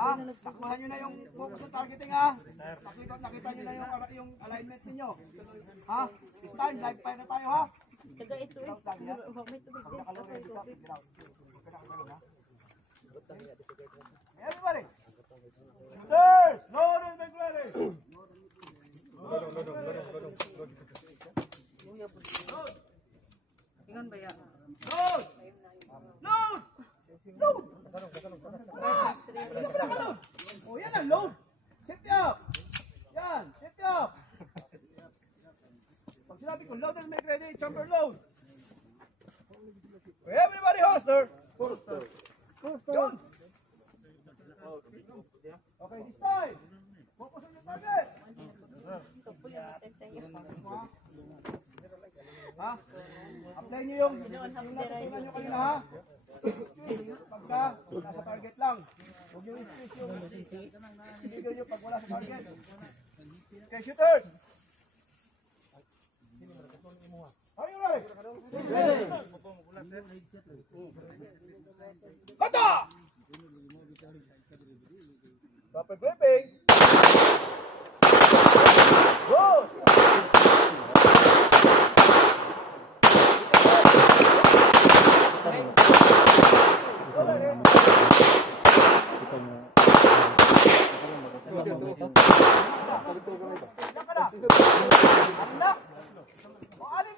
Ha? Takbuhan nyo na yung focus sa targeting ha. Nakita nyo na yung alignment ninyo. Ha? This time, live fire na tayo ha. Taga ito eh. Everybody. Shooters! Load and make ready! Ingon ba yan? Load! Load! Load! Oh, yan ang load! Set up! Yan, set up! Pag sinabi ko, load and make ready, chamber load! Everybody holster! Holster! John! Okay, this time! Focus on your target! Ha? Apply nyo yung natutunan nyo kanina ha? Pagka nasa target lang. Huwag nyo i-space yung video nyo pag wala sa target. Okay, shooters! Are you ready? Ready! Kata! Rapid briefing! Go! Anak! O alin